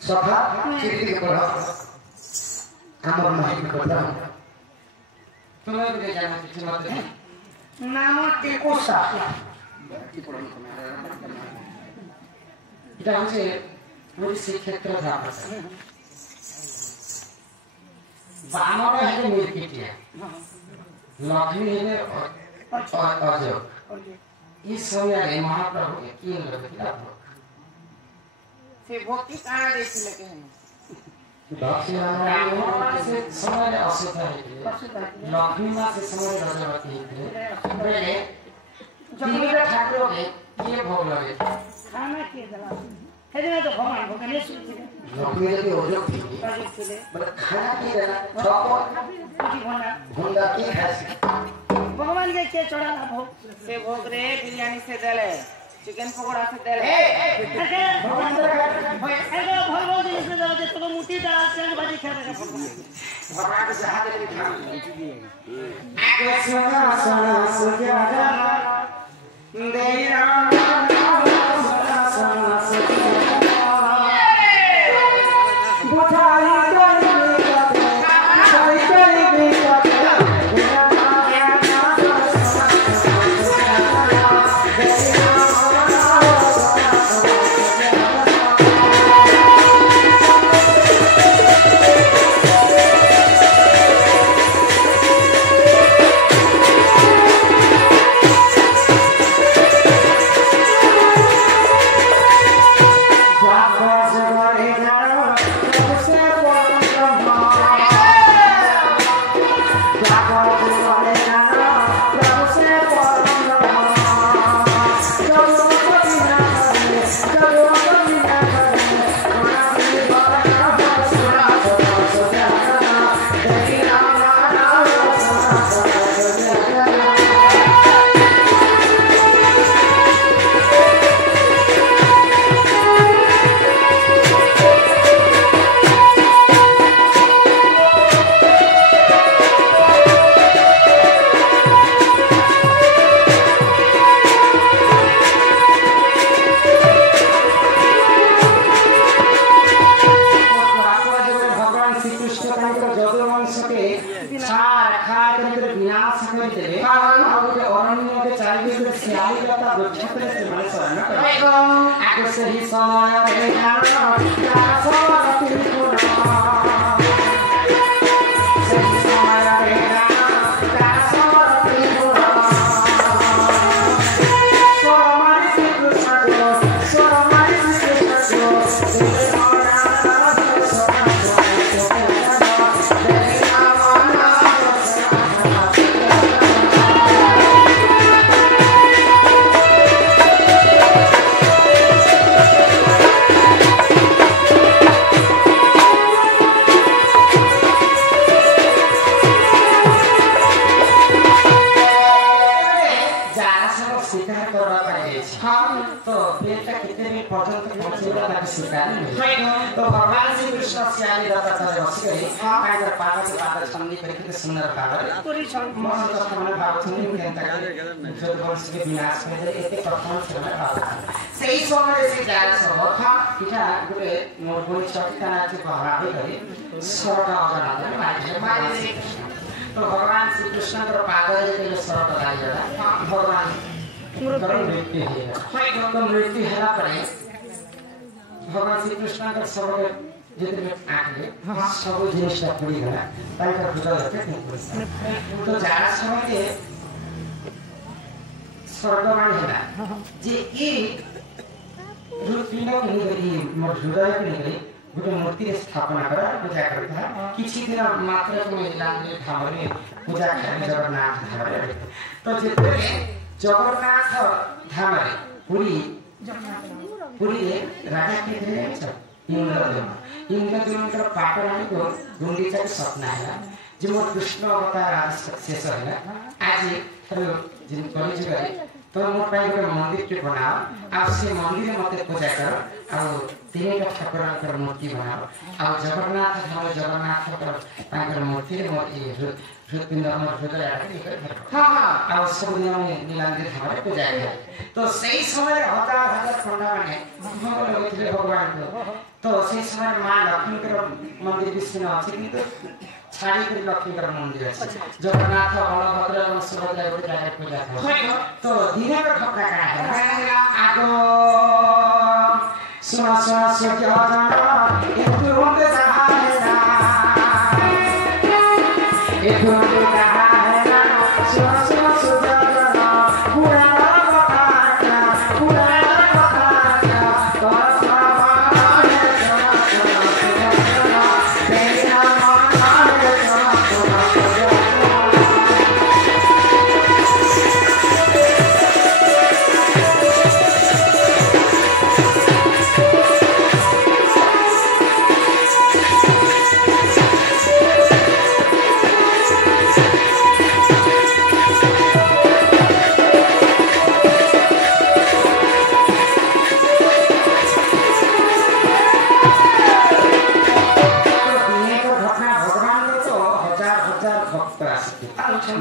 सफा चिट्ठी कर हमर माइक को तुम्हें भी जाना किसी मत नाम टेकोसा इधर से वो क्षेत्र था बानर है निर्किटिया लक्ष्मी है और अजो इस समय महाप्रभु के तीन लोग किया से भक्ति कहाँ देखी लगे हैं दक्षिण से समय असुता है लक्ष्मी माँ से समय रजवती है पहले तीन ठाकुरों के ये भोग लगे खाना के जला है ना तो भगवान भगवान सुनते लक्ष्मी के ओजो बट खाना की जला चौको भुंगा की खासी भगवान के चढ़ा भोग से भोग रे बिरयानी से दले चिकन पकोड़ा से दले भगवान भगवान जी से दले तो मुट्ठी दाल चंद भाजी खाएगा भगवान के जहाज में खा आगे सोना सोना सुजारा देरा सोना सोना सुजारा बुझाई तो भगवान श्री कृष्ण का पागल के स्वरूप गाइला भगवान मृत्यु है तो मृत्यु है परे भगवान श्री कृष्ण का स्वरूप जितने आके सब जिनिस टा पड़ी गला ताका खुदा लगे तो जाना समय के स्वर्गमान है जे एक रुपिनो नहीं गरी मधुराय नहीं गरी गोटे मूर्ति स्थापना करा पूजा करता किछि दिन मात्र को लागे भावने पूजा करने जगन्नाथ धाम तो जितने जगन्नाथ धाम पुरी राजा के थे इंद्रदेव का पाटरानी को गुंडीचा के सपना है जो कृष्ण अवतार शेष है आज जिन कलिजुग तो मो पाई गोटे मंदिर के बनाओ आ से मंदिर मते पूजा कर आ तीन ठाकुर मूर्ति बनाओ आ जगन्नाथ हमारे जगन्नाथ तांकर मूर्ति हृदपिंड हृदय हाँ हाँ आ सब दिन में नीलांद्री हमारे पूजा कर तो सही समय हजार हजार पंडा माने भोग लगते भगवान को तो सही समय मां लक्ष्मी के मंदिर विष्णु अच्छे किंतु छाड़ी कर लक्ष्मी के मंदिर है जगन्नाथ बलभद्र और सुभद्रा को जाके पूजा कर तो धीरे का खपरा का है आगो सुना सुना सुजाना एक रोंदे रहा है ना एक रोंदे रहा है ना सुना सुना सुजाना पूरा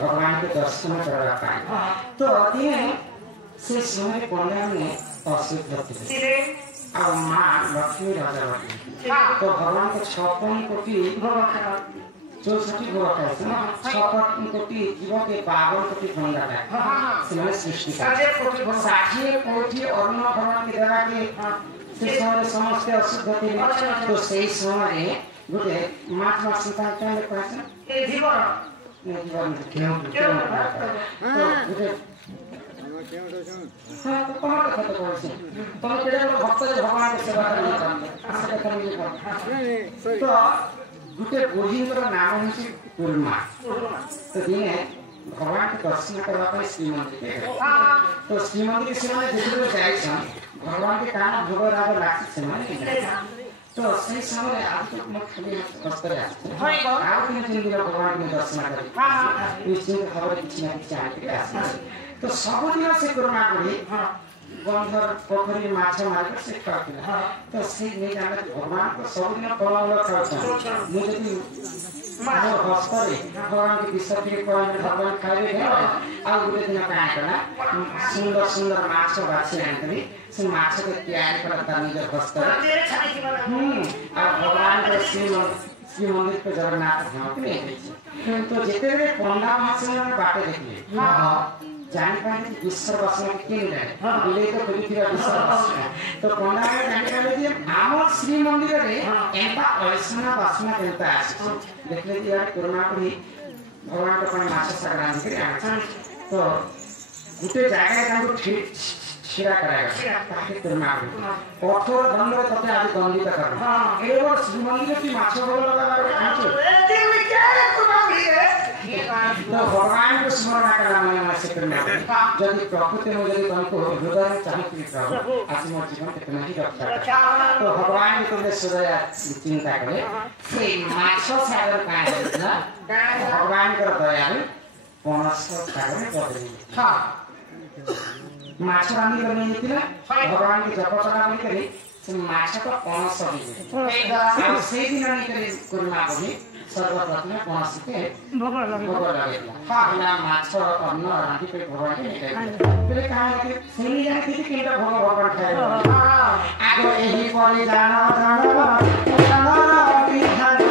भगवान के दर्शन करवा पाए तो दिने से समय पंडा में अशुद्ध होते और मां लक्ष्मी राजा होती तो भगवान के 56 कोटि 64 भोग है 56 कोटि जीव के 52 कोटि पंडा है समय सृष्टि का 60 कोटि अरुण भगवान के देवा के से समय समस्त अशुद्ध होते तो सही समय गोटे माठ मास संतान के कहते ए जीवन जीवन क्यों तो गोटे हां तो कहां कथा तो बोलছে তুমি কেডা ভক্ত যে ভগবানের সেবা করি আসলে করি তো গোटे गोविंदर नाम हूँ कुर्मा तो दिने भगवान के दर्शन करने श्रीमंदिर तो श्रीमंदिर से जाए भगवान के कान भोग राग लाग तो सही समय आप खाली बस्तर भगवान के दर्शन कर खबर तो सब दिन से कुर्मा करी बंधर पोखरी माछ मार से खाते तो से नहीं जाने भगवान को सब दिन पलावल खाते मुझे भी मानो बस्तर भगवान के विश्व के भगवान खाए आ गोटे दिन क्या कला सुंदर सुंदर माछ बाछी आनी से माछ को तैयार करता निज बस्तर आ भगवान के श्री मंदिर पे जगन्नाथ धाम तो जिते पंडा मास बाटे देखिए जानी पाए विश्व बसना के बिले तो खुली विश्व तो पंडा जानी पाए जे आम श्री मंदिर रे एटा ऐसना बसना केता आसी देखले यार कोरोना को भगवान को माछ संक्रांति के आछन तो गुटे जागा ताको छिरा कराएगा ताकि कोरोना कठोर दंड तते आज दंडित करना ए बार श्री मंदिर की माछ बोल लगा आछो ए ते क्या कोरोना भी तो भगवान को स्मरण करना मैं से करना यदि प्रकृति में यदि तुमको हृदय चाहती प्रभु आज मोर जीवन कितना ही रक्षा तो भगवान को तुमने हृदय चिंता करे से माछो सागर काहे ना भगवान को दयालु पनस सागर बदली हां माछ रानी करने निकला भगवान की जप करना करी से माछ को पनस दी से दिन नहीं करे कुर्मा बनी सर्वप्रथम पनस के भोग लगे हां माछ अन्न रांधि पे भगवान के निकले पहले कहा कि सुनी जाने थी कि केटा भोग भगवान खाए आगो एही परि जानो बिहान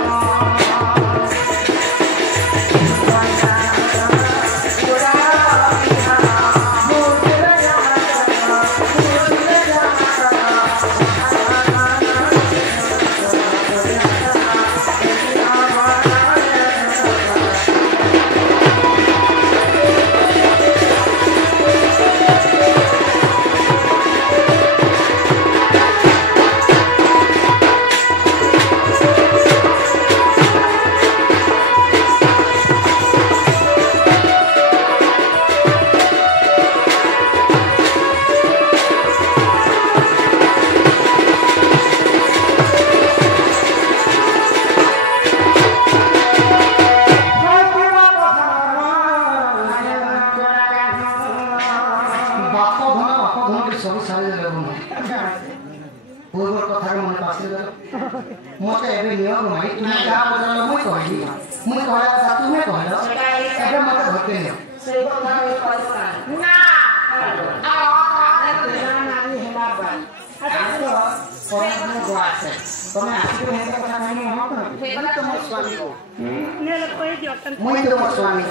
তোমাকে সবই সারি দেব না পূর্বর কথা মনে পাশে গেল মতে এবে নিয়ম নাই তুমি যা বললো মই কইলি মই কইলা তা তুমি কইলো এটা মতে ধরতে নিও সেই কথা আমি কইব না নানি হেলা বাই তুমি আসলে হেতে কথা নাই হতো সেই কথা তোমার স্বামী মই তোমার স্বামী